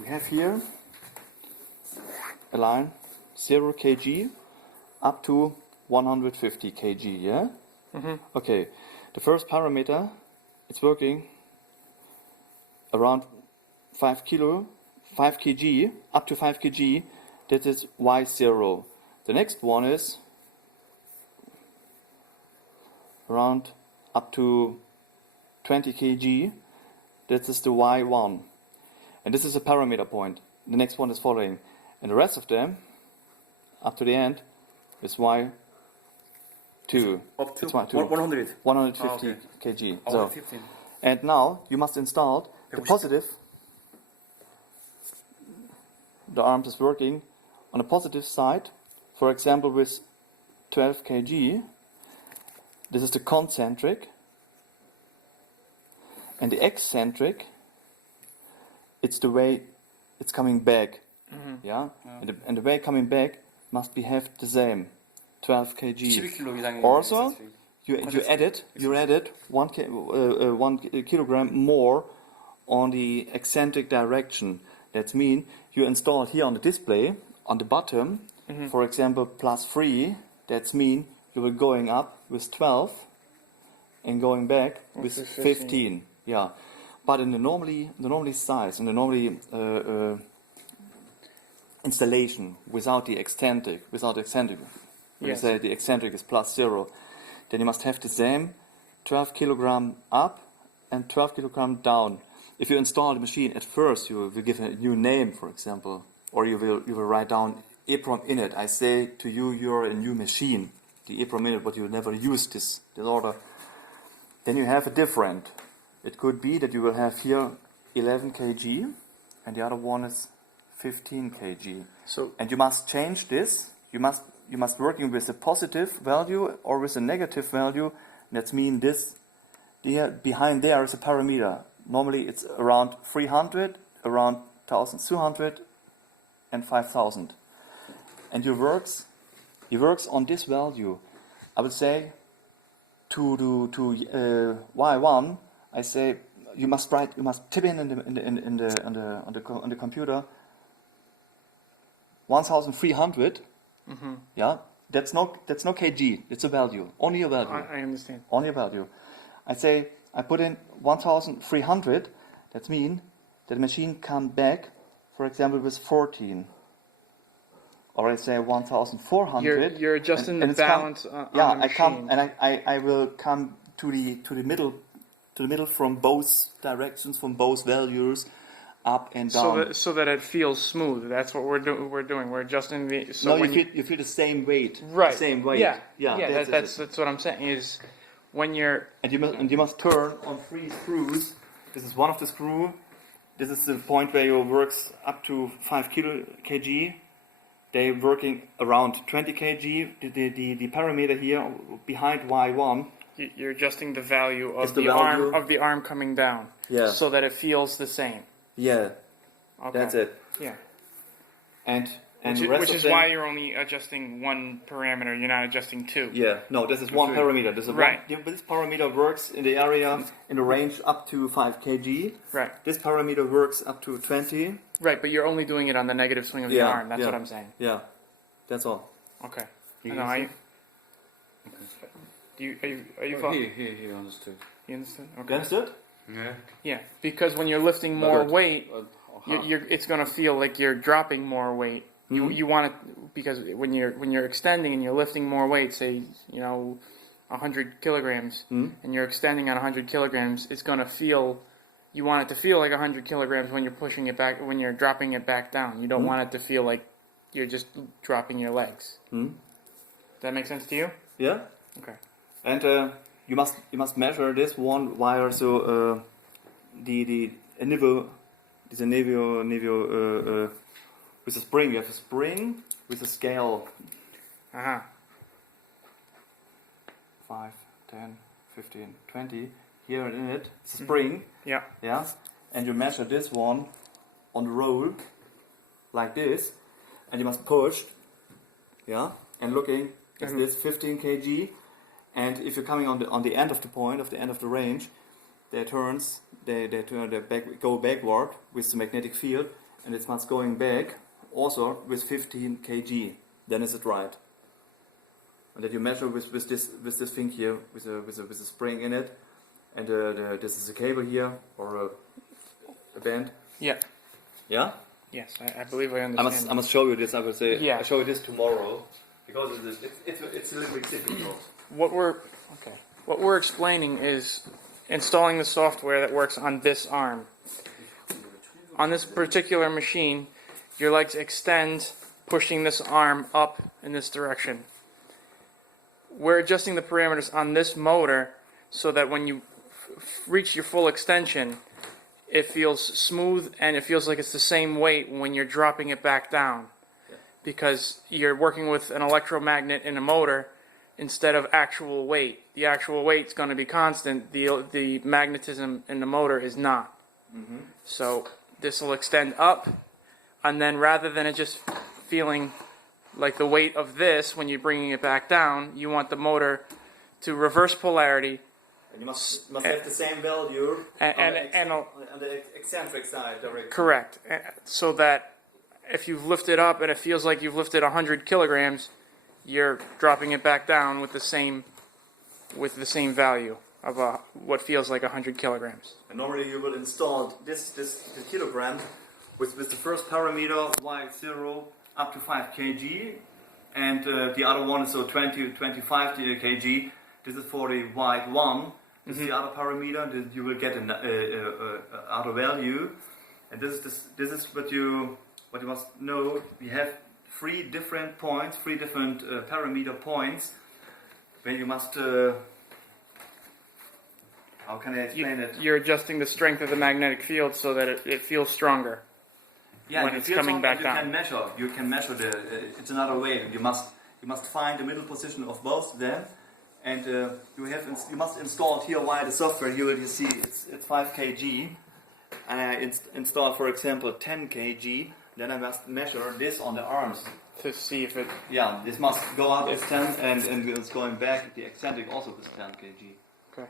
we have here a line 0 kg up to 150 kg, yeah? Okay, the first parameter, it's working around 5 kg, up to 5 kg, that is Y0. The next one is around up to 20 kg, that is the Y1. And this is a parameter point. The next one is following. And the rest of them, up to the end, is Y2. Up to It's Y2. 100. 150 okay. kg. Oh, So, 15. and now you must install the positive. The arms is working on the positive side, for example with 12 kg. This is the concentric. And the eccentric, it's the way it's coming back. Yeah? And the way coming back must be have the same, 12 kg. 12kg 이상의 Also, eccentric. you added 1 kilogram more on the eccentric direction. That means you install here on the display, on the bottom, for example, +3. That means you will going up with 12 and going back with 15. Yeah, but in the normally size, in the normally installation without the eccentric, when you say the eccentric is +0, then you must have the same 12 kilogram up and 12 kilogram down. If you install the machine at first, you will give a new name, for example, or you will write down EEPROM in it. I say to you, you're a new machine, the EEPROM in it, but you will never use this order. Then you have a different. It could be that you will have here 11 kg, and the other one is 15 kg. So And you must change this. You must working with a positive value or with a negative value. That means this. Behind there is a parameter. Normally it's around 300, around 1,200, and 5,000. And he works on this value. I would say to Y1. I say you must type in on the computer 1,300. Yeah, that's no kg. It's a value, only a value. I understand. Only a value. I say I put in 1,300. That means that the machine come back, for example, with 14. Or I say 1,400. You're adjusting and the it's come- balance on yeah, the I come machine. and I will come to the middle from both directions, from both values, up and down. so that it feels smooth. That's what we're doing. We're adjusting the. So No, when you feel the same weight. right. The same weight. Yeah. Yeah. That's what I'm saying is when you're. And you must turn on 3 screws. This is one of the screw. This is the point where you works up to 5 kg. They working around 20 kg. The parameter here behind Y1. You're adjusting the value of It's the arm value. coming down. Yeah. So that it feels the same. Yeah, Okay. that's it. Yeah. And Which, the rest which of is them, why you're only adjusting one parameter. You're not adjusting two. Yeah, no, this is one parameter. This is Right. This parameter works in the area in the range up to 5 kg. Right. This parameter works up to 20. Right, but you're only doing it on the negative swing of the Yeah, arm. That's yeah. what I'm saying. Yeah, that's all. Okay. You No, understand? are you following? he understood. You understand? You Okay. understood? Yeah. Yeah, because when you're lifting more Good. weight, it's going to feel like you're dropping more weight. You want it because when you're extending and you're lifting more weight, say 100 kilograms, and you're extending on 100 kilograms, it's going to feel. You want it to feel like 100 kilograms when you're pushing it back, when you're dropping it back down. You don't want it to feel like you're just dropping your legs. Does that make sense to you? Yeah. Okay. And you must measure this one wire. So the niveau with a spring. You have a spring with a scale. 5, 10, 15, 20. Here in it, it's a spring. Yeah. Yeah. And you measure this one on the roll like this, and you must push. Yeah. And looking, it's this 15 kg. And if you're coming on the end of the point, of the end of the range, they turn go backward with the magnetic field, and it must going back also with 15 kg. Then is it right? And that you measure with this thing here with a spring in it, and this is a cable here or a band. Yeah. Yeah. Yes, I believe I understand. I must show you this. I will say. Yeah. I'll show you this tomorrow because it's a little bit difficult. What we're explaining is installing the software that works on this arm. On this particular machine, your legs extend, pushing this arm up in this direction. We're adjusting the parameters on this motor so that when you reach your full extension, it feels smooth and it feels like it's the same weight when you're dropping it back down. Because you're working with an electromagnet in a motor instead of actual weight. The actual weight's going to be constant. The magnetism in the motor is not. Mm-hmm. So this will extend up, and then rather than it just feeling like the weight of this when you're bringing it back down, you want the motor to reverse polarity. And you must have the same value on the eccentric side directly. Correct. So that if you've lifted up and it feels like you've lifted 100 kilograms, you're dropping it back down with the same value of what feels like 100 kilograms. And normally you will install this kilogram with the first parameter y0 up to 5 kg, and the other one is so 20 25 kg. This is for the white one. This is the other parameter. That you will get an other value, and this is what you must know. We have 3 different points, 3 different parameter points, where you must. How can I explain it? You're adjusting the strength of the magnetic field so that it feels stronger. Yeah, when it's coming back down. You can measure it's another way. You must find the middle position of both of them, and you must install it here via the software. Here you see it's 5 kg, and I install, for example, 10 kg. Then I must measure this on the arms to see if it. Yeah, this must go up with 10, and it's going back. The eccentric also with 10 kg. Okay.